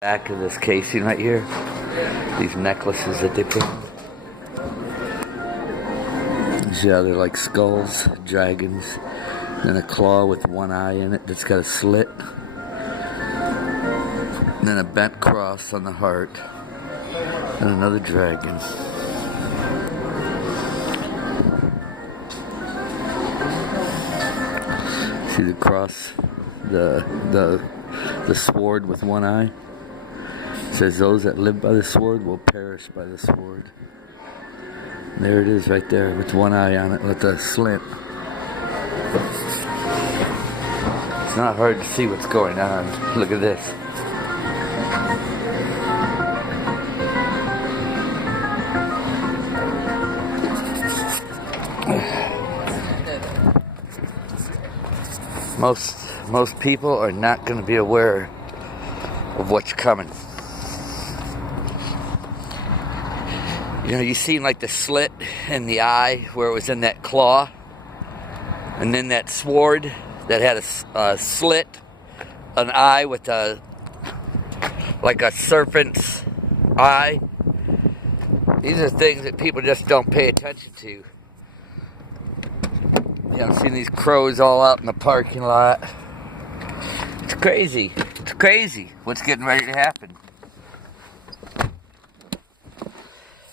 Back of this casing right here, these necklaces that they put. Yeah, they're like skulls, dragons, and a claw with one eye in it that's got a slit, and then a bent cross on the heart, and another dragon. See the cross, the sword with one eye. It says those that live by the sword will perish by the sword. And there it is right there with one eye on it with a slit. It's not hard to see what's going on. Look at this. Most people are not going to be aware of what's coming. You know, you seen like the slit in the eye where it was in that claw, and then that sword that had a slit, an eye with like a serpent's eye. These are things that people just don't pay attention to. You know, I'm seeing these crows all out in the parking lot. It's crazy. It's crazy what's getting ready to happen.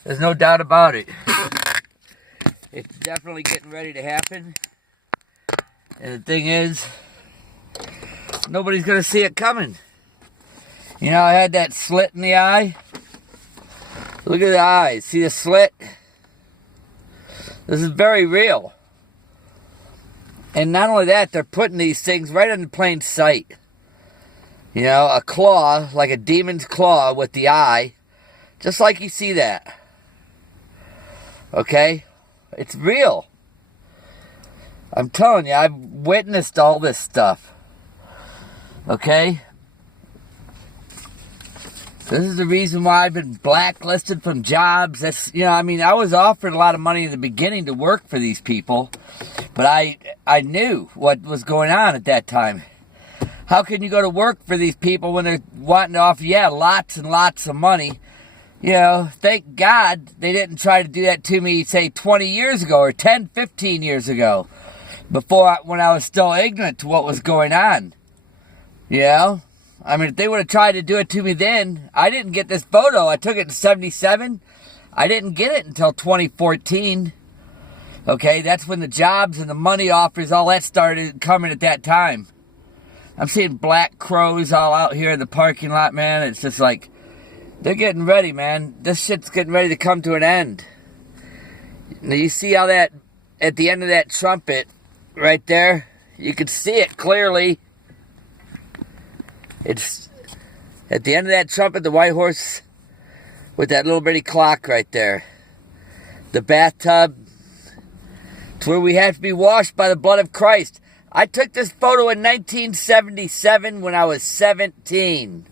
There's no doubt about it. It's definitely getting ready to happen. And the thing is, nobody's going to see it coming. You know, I had that slit in the eye. Look at the eyes. See the slit? This is very real. And not only that, they're putting these things right in plain sight. You know, a claw, like a demon's claw with the eye. Just like you see that. Okay? It's real. I'm telling you, I've witnessed all this stuff. Okay? This is the reason why I've been blacklisted from jobs. That's, you know, I mean, I was offered a lot of money in the beginning to work for these people. But I knew what was going on at that time. How can you go to work for these people when they're wanting to offer, lots and lots of money? You know, thank God they didn't try to do that to me, say, 20 years ago or 10, 15 years ago. When I was still ignorant to what was going on. You know? I mean, if they would have tried to do it to me then, I didn't get this photo. I took it in 77. I didn't get it until 2014. Okay, that's when the jobs and the money offers, all that started coming at that time. I'm seeing black crows all out here in the parking lot, man. It's just like, they're getting ready, man. This shit's getting ready to come to an end. Now, you see how that, at the end of that trumpet, right there, you can see it clearly. It's, at the end of that trumpet, the white horse with that little bitty clock right there. The bathtub. It's where we have to be washed by the blood of Christ. I took this photo in 1977 when I was 17.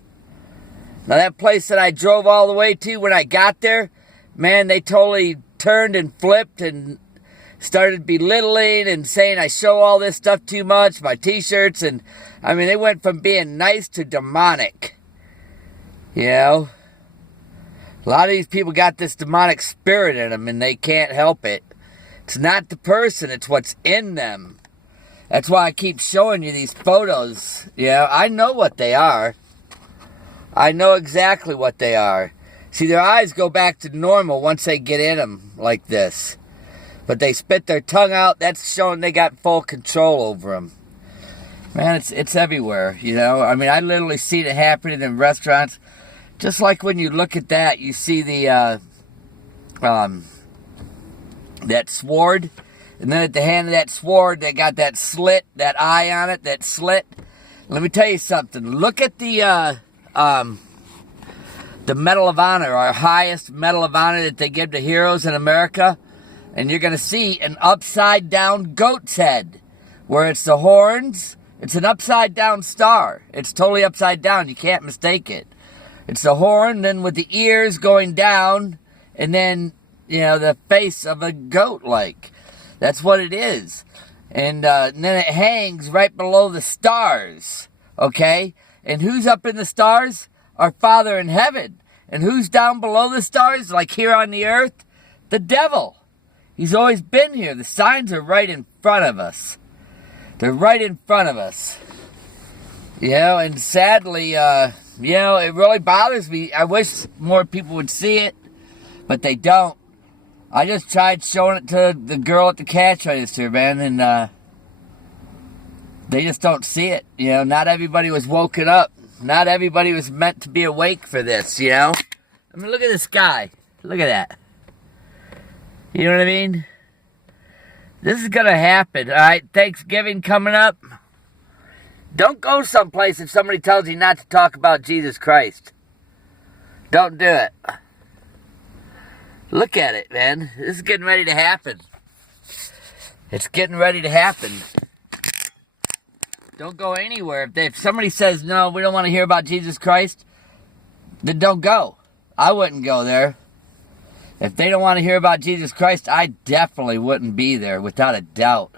Now that place that I drove all the way to when I got there, man, they totally turned and flipped and started belittling and saying I show all this stuff too much, my t-shirts, and I mean, they went from being nice to demonic. You know? A lot of these people got this demonic spirit in them and they can't help it. It's not the person, it's what's in them. That's why I keep showing you these photos. You know, I know what they are. I know exactly what they are. See, their eyes go back to normal once they get in them like this. But they spit their tongue out. That's showing they got full control over them. Man, it's everywhere, you know. I mean, I literally see it happening in restaurants. Just like when you look at that, you see the that sword. And then at the hand of that sword, they got that slit, that eye on it, that slit. Let me tell you something. Look at the Medal of Honor, our highest Medal of Honor that they give to heroes in America. And you're going to see an upside-down goat's head. Where it's the horns, it's an upside-down star. It's totally upside down. You can't mistake it. It's the horn, then with the ears going down, and then, you know, the face of a goat, like. That's what it is. And then it hangs right below the stars. Okay? And who's up in the stars? our Father in heaven. And who's down below the stars, like here on the earth? The devil. He's always been here. The signs are right in front of us. They're right in front of us. You know, and sadly, you know, it really bothers me. I wish more people would see it, but they don't. I just tried showing it to the girl at the cash register, man, and they just don't see it. You know, not everybody was woken up. Not everybody was meant to be awake for this, you know? I mean, look at this guy. Look at that. You know what I mean? This is going to happen, all right? Thanksgiving coming up. Don't go someplace if somebody tells you not to talk about Jesus Christ. Don't do it. Look at it, man. This is getting ready to happen. It's getting ready to happen. Don't go anywhere. If somebody says, no, we don't want to hear about Jesus Christ, then don't go. I wouldn't go there. If they don't want to hear about Jesus Christ, I definitely wouldn't be there, without a doubt.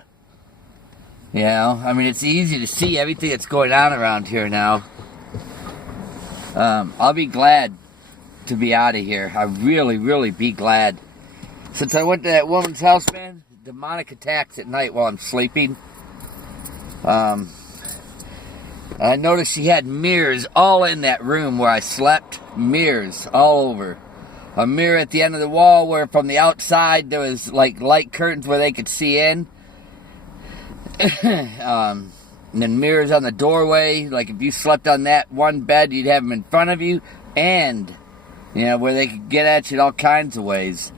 You know, I mean, it's easy to see everything that's going on around here now. I'll be glad to be out of here. I really, really be glad. Since I went to that woman's house, man, demonic attacks at night while I'm sleeping. I noticed she had mirrors all in that room where I slept. Mirrors all over. A mirror at the end of the wall where from the outside there was like light curtains where they could see in. And then mirrors on the doorway. Like if you slept on that one bed, you'd have them in front of you. And, you know, where they could get at you in all kinds of ways.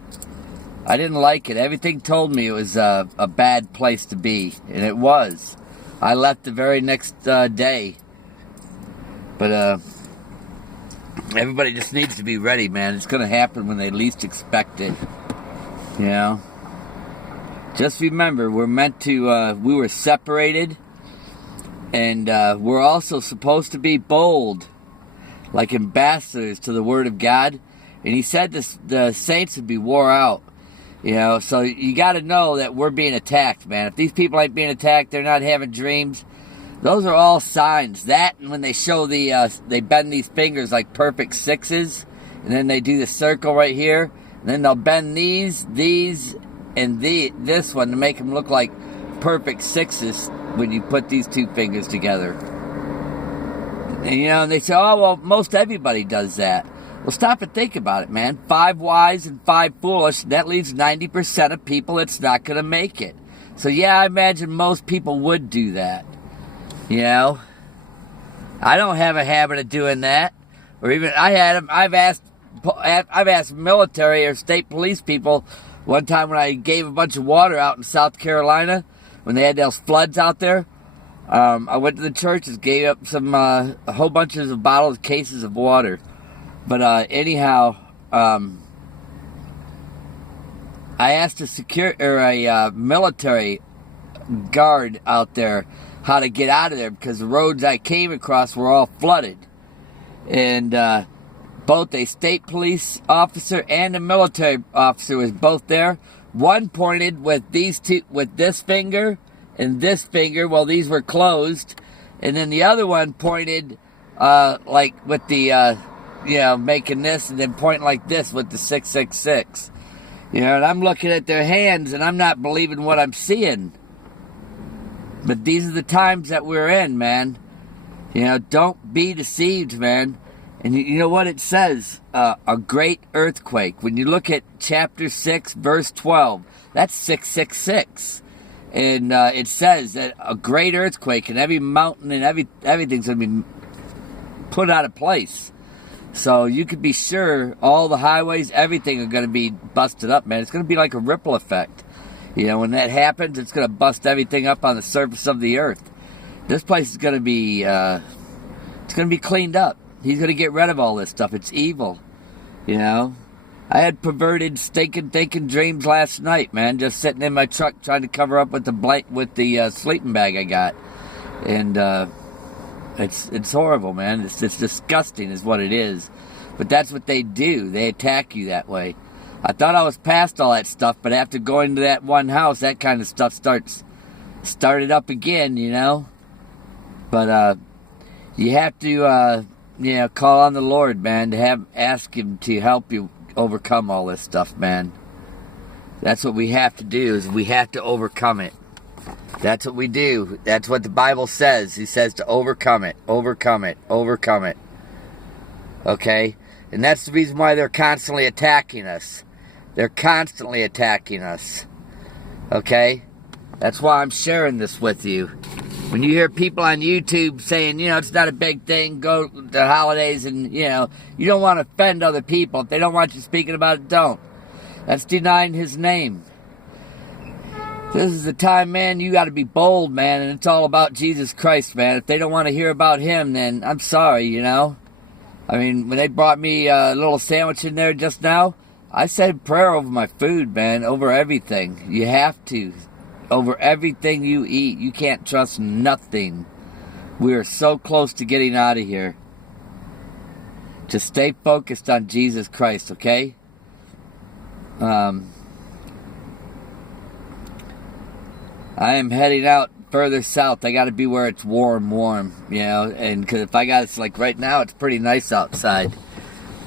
I didn't like it. Everything told me it was a bad place to be. And it was. I left the very next day. But everybody just needs to be ready, man. It's going to happen when they least expect it. You know? Just remember, we're meant to, we were separated. And we're also supposed to be bold. Like ambassadors to the Word of God. And he said the saints would be wore out. You know, so you got to know that we're being attacked, man. If these people ain't being attacked, they're not having dreams. Those are all signs. That, and when they show they bend these fingers like perfect sixes, and then they do the circle right here, and then they'll bend these, and this one to make them look like perfect sixes when you put these two fingers together. And, you know, and they say, oh, well, most everybody does that. Well, stop and think about it, man. 5 wise and 5 foolish, that leaves 90% of people that's not going to make it. So, yeah, I imagine most people would do that. You know? I don't have a habit of doing that. Or even, I've asked military or state police people one time when I gave a bunch of water out in South Carolina, when they had those floods out there. I went to the churches, gave up a whole bunch of bottles, cases of water. But anyhow, I asked a military guard out there how to get out of there because the roads I came across were all flooded, and both a state police officer and a military officer was both there. One pointed with this finger and this finger while these were closed, and then the other one pointed like with the you know, making this and then pointing like this with the 666. You know, and I'm looking at their hands and I'm not believing what I'm seeing. But these are the times that we're in, man. You know, don't be deceived, man. And you know what it says? A great earthquake. When you look at chapter 6, verse 12, that's 666. And it says that a great earthquake and every mountain and everything's going to be put out of place. So you could be sure all the highways, everything are going to be busted up, man. It's going to be like a ripple effect. You know, when that happens, it's going to bust everything up on the surface of the earth. This place is going to be, it's going to be cleaned up. He's going to get rid of all this stuff. It's evil, you know. I had perverted, stinking, thinking dreams last night, man. Just sitting in my truck trying to cover up with the sleeping bag I got, and it's horrible, man. It's disgusting, is what it is. But that's what they do. They attack you that way. I thought I was past all that stuff, but after going to that one house, that kind of stuff started up again, you know. But you have to call on the Lord, man, to ask Him to help you overcome all this stuff, man. That's what we have to do, is we have to overcome it. That's what we do. That's what the Bible says. He says to overcome it, overcome it, overcome it. Okay? And that's the reason why they're constantly attacking us. They're constantly attacking us. Okay? That's why I'm sharing this with you. When you hear people on YouTube saying, it's not a big thing, go to the holidays and, you don't want to offend other people. If they don't want you speaking about it, don't. That's denying His name. This is the time, man, you got to be bold, man, and it's all about Jesus Christ, man. If they don't want to hear about Him, then I'm sorry, I mean, when they brought me a little sandwich in there just now, I said prayer over my food, man, over everything. You have to. Over everything you eat. You can't trust nothing. We are so close to getting out of here. Just stay focused on Jesus Christ, okay? I am heading out further south. I got to be where it's warm, and because if I got, it's like right now, it's pretty nice outside,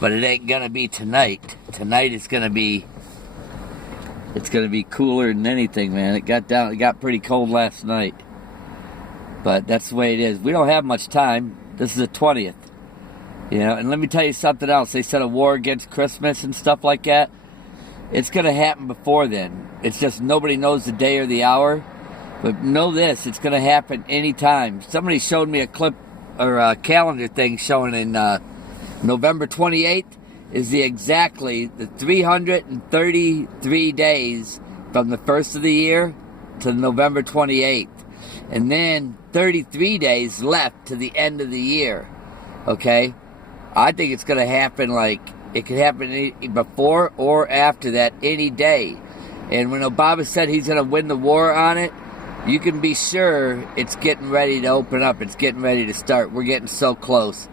but it ain't gonna be tonight. Tonight it's gonna be cooler than anything, man. It got pretty cold last night, but that's the way it is. We don't have much time. This is the 20th, and let me tell you something else. They said a war against Christmas and stuff like that. It's gonna happen before then. It's just nobody knows the day or the hour. But know this, it's going to happen anytime. Somebody showed me a clip or a calendar thing showing in November 28th is exactly the 333 days from the first of the year to November 28th. And then 33 days left to the end of the year. Okay? I think it's going to happen it could happen before or after that any day. And when Obama said he's going to win the war on it, you can be sure it's getting ready to open up. It's getting ready to start. We're getting so close.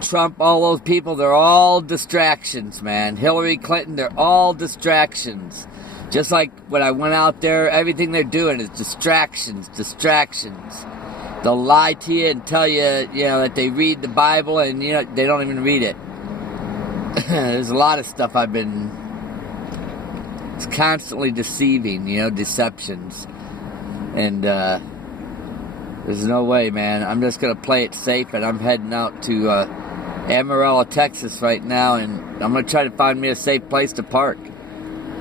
Trump, all those people, they're all distractions, man. Hillary Clinton, they're all distractions. Just like when I went out there, everything they're doing is distractions. They'll lie to you and tell you, that they read the Bible and, they don't even read it. There's a lot of stuff it's constantly deceiving, deceptions. And there's no way, man. I'm just going to play it safe, and I'm heading out to Amarillo, Texas right now, and I'm going to try to find me a safe place to park.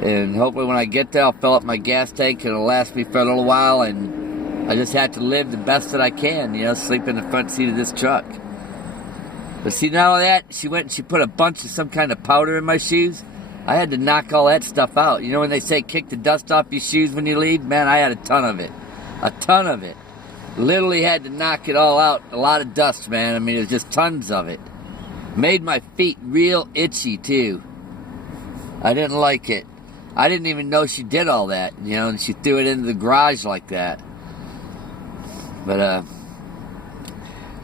And hopefully when I get there, I'll fill up my gas tank, and it'll last me for a little while, and I just have to live the best that I can, sleep in the front seat of this truck. But see, not only that, she went and she put a bunch of some kind of powder in my shoes. I had to knock all that stuff out. When they say kick the dust off your shoes when you leave? Man, I had a ton of it. A ton of it. Literally had to knock it all out. A lot of dust, man. I mean, it was just tons of it. Made my feet real itchy, too. I didn't like it. I didn't even know she did all that, and she threw it into the garage like that. But,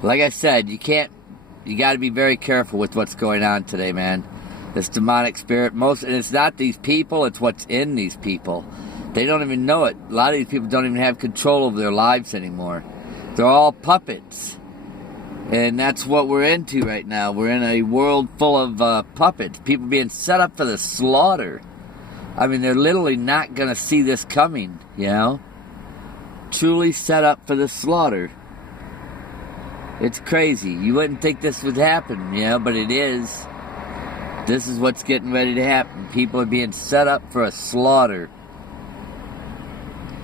like I said, you got to be very careful with what's going on today, man. This demonic spirit, and it's not these people, it's what's in these people. They don't even know it. A lot of these people don't even have control over their lives anymore. They're all puppets. And that's what we're into right now. We're in a world full of puppets. People being set up for the slaughter. I mean, they're literally not going to see this coming, Truly set up for the slaughter. It's crazy. You wouldn't think this would happen, but it is. This is what's getting ready to happen. People are being set up for a slaughter.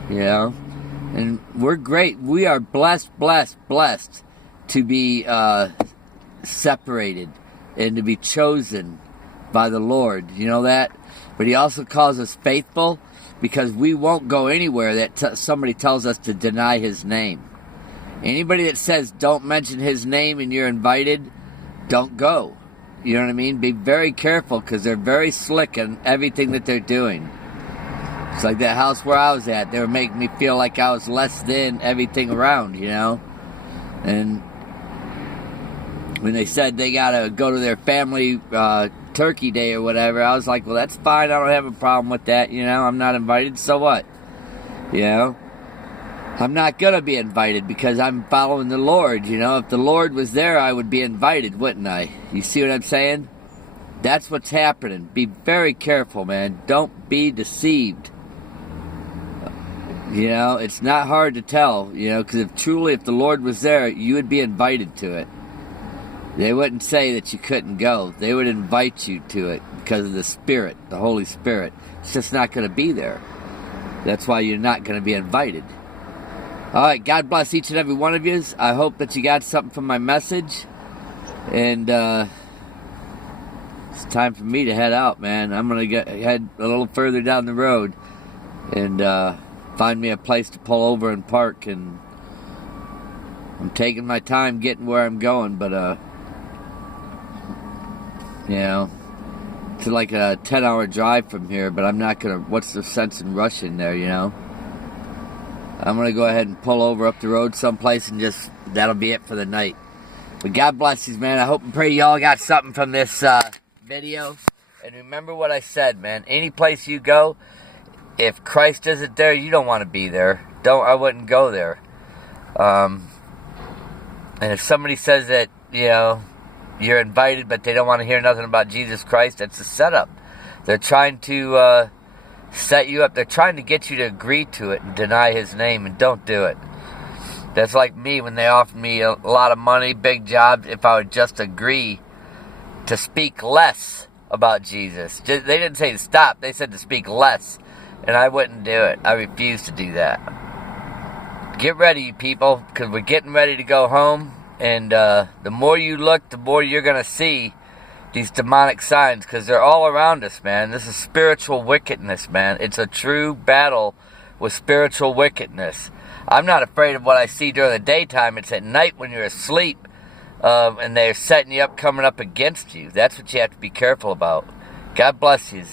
And we're great. We are blessed to be separated and to be chosen by the Lord. You know that? But He also calls us faithful because we won't go anywhere that somebody tells us to deny His name. Anybody that says don't mention His name and you're invited, don't go. You know what I mean? Be very careful because they're very slick in everything that they're doing. It's like that house where I was at. They were making me feel like I was less than everything around, And when they said they got to go to their family turkey day or whatever, I was like, well, that's fine. I don't have a problem with that, I'm not invited, so what? I'm not going to be invited because I'm following the Lord. You know, if the Lord was there, I would be invited, wouldn't I? You see what I'm saying? That's what's happening. Be very careful, man. Don't be deceived. You know, it's not hard to tell, you know, because if the Lord was there, you would be invited to it. They wouldn't say that you couldn't go. They would invite you to it because of the Spirit, the Holy Spirit. It's just not going to be there. That's why you're not going to be invited. All right, God bless each and every one of you. I hope that you got something from my message. And it's time for me to head out, man. I'm going to head a little further down the road and find me a place to pull over and park. And I'm taking my time getting where I'm going, but you know, it's like a 10-hour drive from here, but I'm not going to, what's the sense in rushing there, you know? I'm going to go ahead and pull over up the road someplace and just, that'll be it for the night. But God bless you, man. I hope and pray y'all got something from this video. And remember what I said, man. Any place you go, if Christ isn't there, you don't want to be there. I wouldn't go there. And if somebody says that, you know, you're invited, but they don't want to hear nothing about Jesus Christ, that's a setup. They're trying to set you up. They're trying to get you to agree to it and deny his name, and don't do it. That's like me when they offered me a lot of money, big jobs, if I would just agree to speak less about Jesus. They didn't say to stop. They said to speak less, and I wouldn't do it. I refuse to do that. Get ready, you people, because we're getting ready to go home, and the more you look, the more you're going to see these demonic signs, because they're all around us, man. This is spiritual wickedness, man. It's a true battle with spiritual wickedness. I'm not afraid of what I see during the daytime. It's at night when you're asleep, and they're setting you up, coming up against you. That's what you have to be careful about. God bless you.